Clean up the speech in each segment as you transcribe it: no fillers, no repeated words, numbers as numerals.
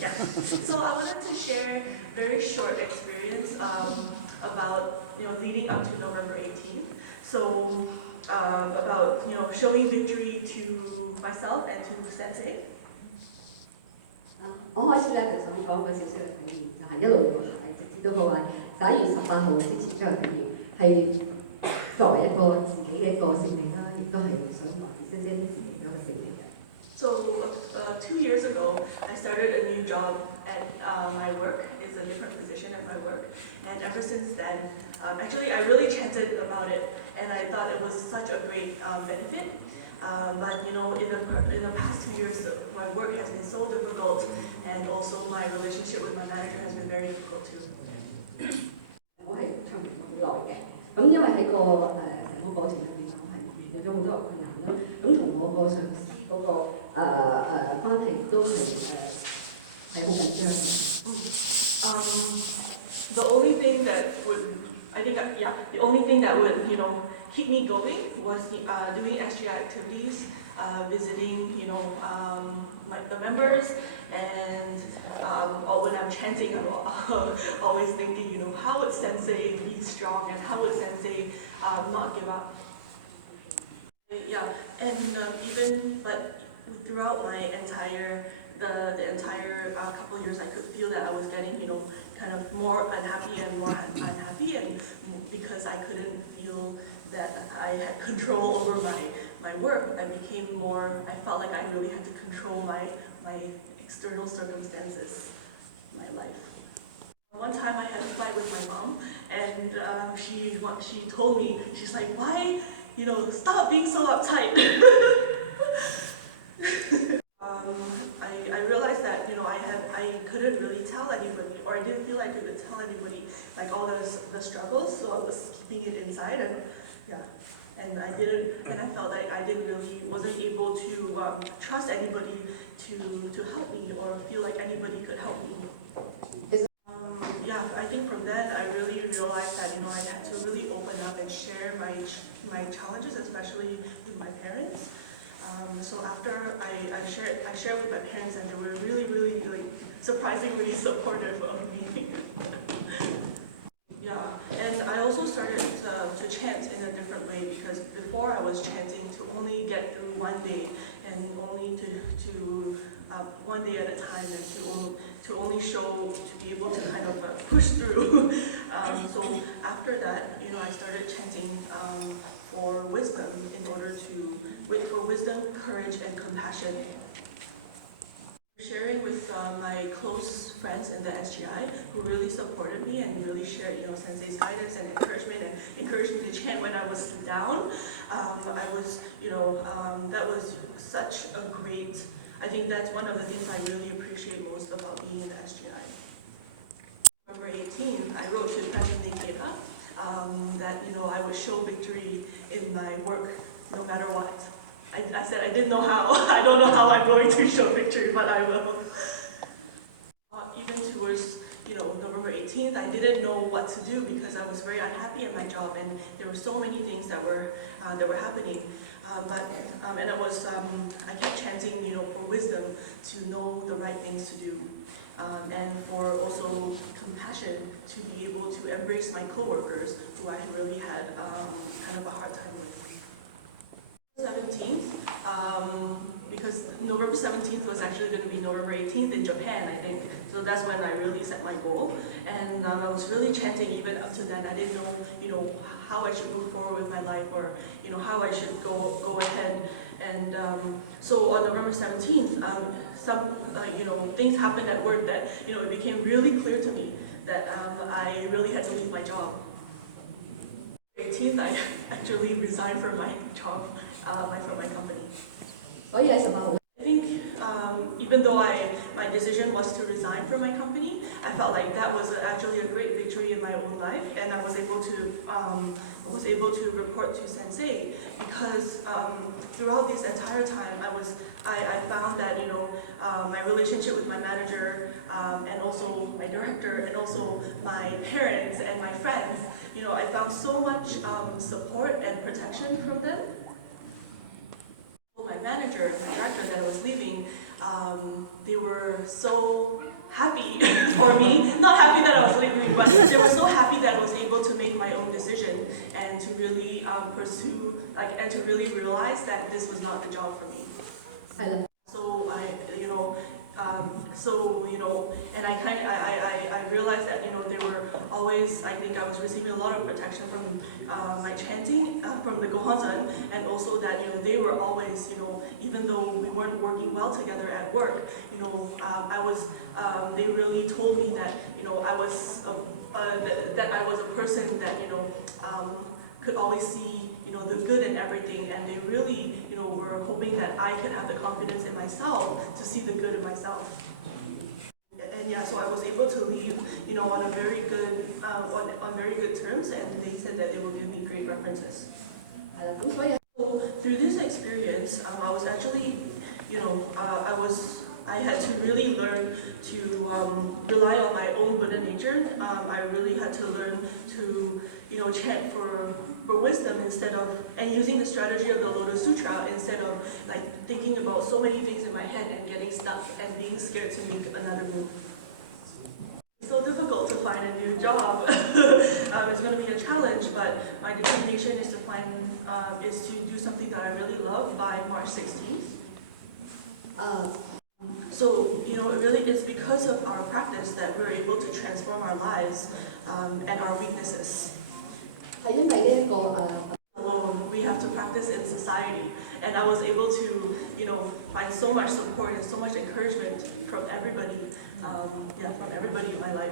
Yeah. So I wanted to share very short experience about leading up to November 18th. So about showing victory to myself and to Sensei. 我開始咧就想講個少少嘅體驗，就係一路落嚟，直至到佢話11月18號之前呢個體驗係作為一個自己嘅一個勝利啦，亦都係想話俾自己嘅一個勝利嘅。So 2 years ago, I started a new job at my work. It's a different position at my work, and ever since then, actually I really chanted about it, and I thought it was such a great benefit. But in the past 2 years, my work has been so difficult, and also my relationship with my manager has been very difficult too. 我係參與咗好耐嘅，咁因為喺個成個過程入邊，我係遇到咗好多個困難啦。咁同我個上司嗰個關係都係好緊張嘅。The only thing that would, the only thing that would keep me going was doing SGI activities, visiting the members, and when I'm chanting, I'm always thinking, how would Sensei be strong and how would Sensei not give up? Yeah, and but throughout my entire the entire couple of years, I could feel that I was getting kind of more unhappy and more unhappy, and because I couldn't feel that I had control over my work, I felt like I really had to control my external circumstances, my life. One time I had a fight with my mom, and she told me, she's like, why, stop being so uptight. I realized that I couldn't really tell anybody, or I didn't feel like I could tell anybody like all the struggles, so I was keeping it inside, and I felt like I wasn't able to trust anybody to help me or feel like anybody could help me. I think from then I really realized that I had to really open up and share my challenges, especially with my parents. So after I shared with my parents, and they were really, really, surprisingly supportive of me. And I also started to chant in a different way, because before I was chanting to only get through one day, and only to one day at a time, and to only to be able to kind of push through. So after that, I started chanting for wisdom, for wisdom, courage, and compassion. Sharing with my close friends in the SGI who really supported me and really shared, Sensei's guidance and encouraged me to chant when I was down. That was such a great. I think that's one of the things I really appreciate most about being in the SGI. November 18th, I wrote to President Ikeda that I would show victory in my work no matter what. I said I didn't know how. I don't know how I'm going to show victory, but I will. Even towards November 18th, I didn't know what to do because I was very unhappy at my job, and there were so many things that were happening. I kept chanting, for wisdom to know the right things to do, and for also compassion to be able to embrace my coworkers who I really had kind of a hard time with. 17th, because November 17th was actually going to be November 18th in Japan, I think. So that's when I really set my goal, and I was really chanting even up to then. I didn't know, how I should move forward with my life, or how I should go ahead. And so on November 17th, some things happened at work that it became really clear to me that I really had to leave my job. 18th, I actually resigned from my job, from my company. I think even though my decision was to resign from my company, I felt like that was actually a great victory in my own life, and I was able to report to Sensei, because throughout this entire time I found that my relationship with my manager, and also my director, and also my parents and my friends, I found so much support and protection from them. My manager, my director that I was leaving, they were so happy for me. Not happy that I was leaving, but they were so happy that I was able to make my own decision and to really pursue, and to really realize that this was not the job for me. 係啦， So and I realized that they were always. I think I was receiving a lot of protection from my chanting from the Gohonzon, and also that they were always even though we weren't working well together at work, I was. They really told me that I was that I was a person that could always see the good in everything, and they really were hoping that I could have the confidence in myself to see the good in myself. And yeah, so I was able to leave on a very good on very good terms, and they said that they will give me great references. 係啦，咁所以 So through this experience, I was actually I had to really learn to rely on my own Buddha nature. I really had to learn to chant for wisdom instead of, and using the strategy of the Lotus Sutra instead of thinking about so many things in my head and getting stuck and being scared to make another move. It's so difficult to find a new job. It's going to be a challenge, but my determination is to do something that I really love by March 16th. So, it really is because of our practice that we're able to transform our lives and our weaknesses. 係因為呢一個 We have to practice in society, and I was able to, find so much support and so much encouragement from everybody, from everybody in my life.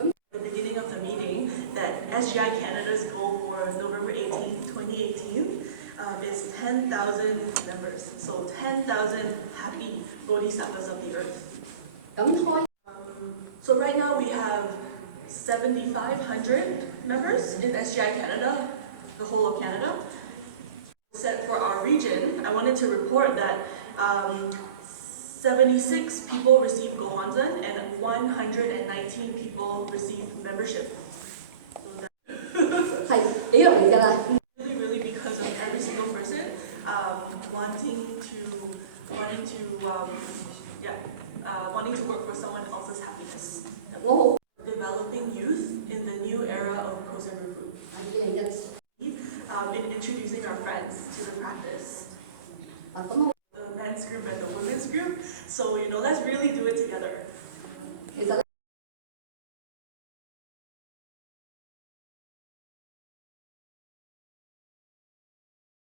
At the beginning of the meeting, that SGI Canada's goal for November 18th, 2018, is 10,000 members. So 10,000 happy bodhisattvas of the earth. 咁開 So right now we have 7,500 members in SGI Canada, the whole of Canada. Set for our region, I wanted to report that 76 people received Gohonzon and 119 people received membership. So 係幾容易㗎啦。 really because of every single person wanting to work for someone else's happiness. 我 Developing youth in the new era of Kosen Rufu. 好2014 In introducing our friends to the practice. 咁我 The men's group and the women's group. So let's really do it together.